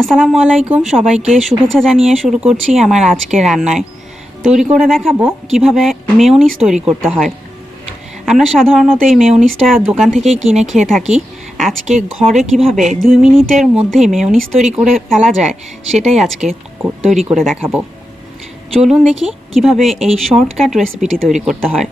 আসসালামু আলাইকুম, সবাইকে শুভেচ্ছা জানিয়ে শুরু করছি আমার আজকে রান্নায়। তৈরি করে দেখাবো কীভাবে মেয়োনিজ তৈরি করতে হয়। আমরা সাধারণত এই মেয়োনিজটা দোকান থেকেই কিনে খেয়ে থাকি। আজকে ঘরে কীভাবে দুই মিনিটের মধ্যে মেয়োনিজ তৈরি করে ফেলা যায়, সেটাই আজকে তৈরি করে দেখাবো। চলুন দেখি কীভাবে এই শর্টকাট রেসিপিটি তৈরি করতে হয়।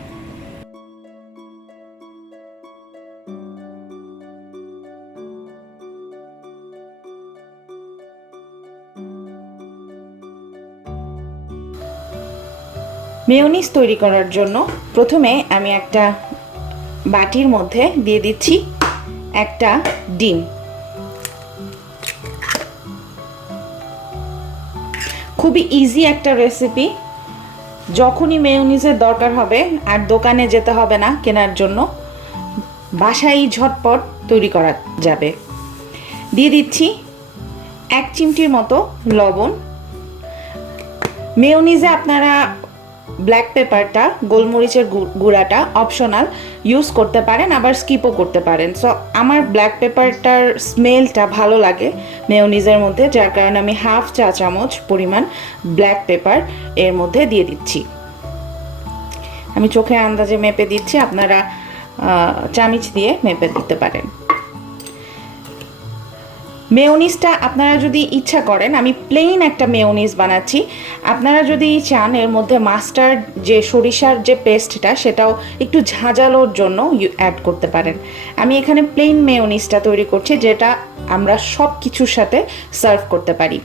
মেয়োনিজ তৈরি করার জন্য প্রথমে আমি একটা বাটির মধ্যে দিয়ে দিচ্ছি একটা ডিম। খুবই ইজি একটা রেসিপি যখনই মেয়োনিজের দরকার হবে আর দোকানে যেতে হবে না কেনার জন্য, বাসায় ঝটপট তৈরি করা যাবে। দিয়ে দিচ্ছি এক চিমটির মতো লবণ। মেয়োনিজে আপনারা ব্ল্যাক পেপারটা গোলমরিচের গুঁড়াটা অপশনাল ইউজ করতে পারেন, আবার স্কিপও করতে পারেন। সো আমার ব্ল্যাক পেপারটার স্মেলটা ভালো লাগে মেয়োনিজের মধ্যে, যার কারণে আমি হাফ চা চামচ পরিমাণ ব্ল্যাক পেপার এর মধ্যে দিয়ে দিচ্ছি। আমি চোখে আন্দাজে মেপে দিচ্ছি, আপনারা চামিচ দিয়ে মেপে দিতে পারেন। মেয়োনিজটা আপনারা যদি ইচ্ছা করেন, আমি প্লেন একটা মেয়োনিজ বানাচ্ছি। আপনারা যদি চান এর মধ্যে মাস্টার্ড যে সরিষার যে পেস্টটা, সেটাও একটু ঝাঁঝালোর জন্য অ্যাড করতে পারেন। আমি এখানে প্লেন মেয়োনিজটা তৈরি করছি, যেটা আমরা সব কিছুর সাথে সার্ভ করতে পারি।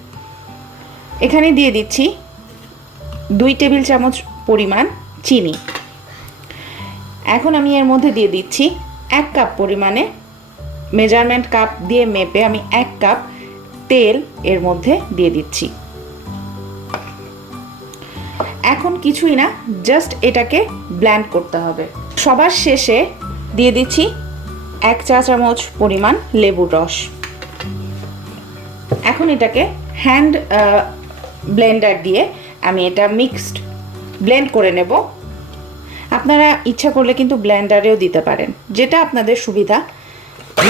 এখানে দিয়ে দিচ্ছি দুই টেবিল চামচ পরিমাণ চিনি। এখন আমি এর মধ্যে দিয়ে দিচ্ছি এক কাপ পরিমাণে মেজারমেন্ট কাপ দিয়ে মেপে আমি এক কাপ তেল এর মধ্যে দিয়ে দিচ্ছি। এখন কিছুই না জাস্ট এটাকে ব্ল্যান্ড করতে হবে। সবার শেষে দিয়ে দিচ্ছি এক চা চামচ পরিমাণ লেবুর রস। এখন এটাকে হ্যান্ড ব্লেন্ডার দিয়ে আমি এটা মিক্সড ব্লেন্ড করে নেব। আপনারা ইচ্ছা করলে কিন্তু ব্লেন্ডারেও দিতে পারেন। যেটা আপনাদের সুবিধা। দেখতে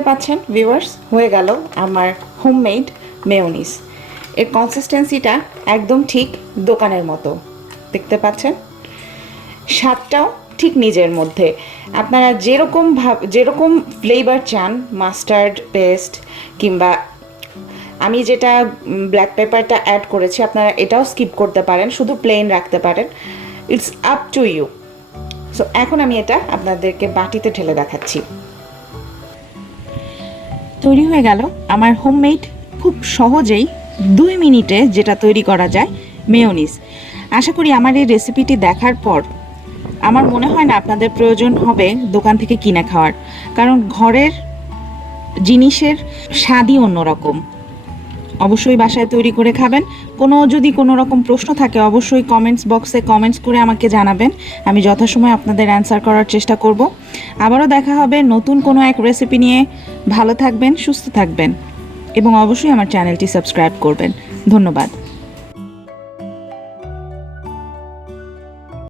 পাচ্ছেন ভিউয়ার্স হয়ে গেল আমার হোমমেড মেয়োনিজ এর কনসিস্টেন্সিটা একদম ঠিক দোকানের মতো। দেখতে পাচ্ছেন? স্বাদটাও ঠিক নিজের মধ্যে। আপনারা যেরকম ভাব যেরকম ফ্লেভার চান মাস্টার্ড পেস্ট কিংবা আমি যেটা ব্ল্যাক পেপারটা অ্যাড করেছি, আপনারা এটাও স্কিপ করতে পারেন, শুধু প্লেন রাখতে পারেন। It's up to you so এখন আমি এটা আপনাদেরকে বাটিতে ঢেলে দেখাচ্ছি। তৈরি হয়ে গেল আমার হোমমেড খুব সহজেই দুই মিনিটে যেটা তৈরি করা যায় মেয়োনিজ আশা করি আমার এই রেসিপিটি দেখার পর আমার মনে হয় না আপনাদের প্রয়োজন হবে দোকান থেকে কিনে খাওয়ার। কারণ ঘরের জিনিসের স্বাদই অন্যরকম। অবশ্যই বাসায় তৈরি করে খাবেন। কোনো, যদি কোনো রকম প্রশ্ন থাকে, অবশ্যই কমেন্টস বক্সে কমেন্টস করে আমাকে জানাবেন। আমি যথাসময় আপনাদের অ্যান্সার করার চেষ্টা করব। আবারও দেখা হবে নতুন কোনো এক রেসিপি নিয়ে। ভালো থাকবেন, সুস্থ থাকবেন। এবং অবশ্যই আমার চ্যানেলটি সাবস্ক্রাইব করবেন। ধন্যবাদ।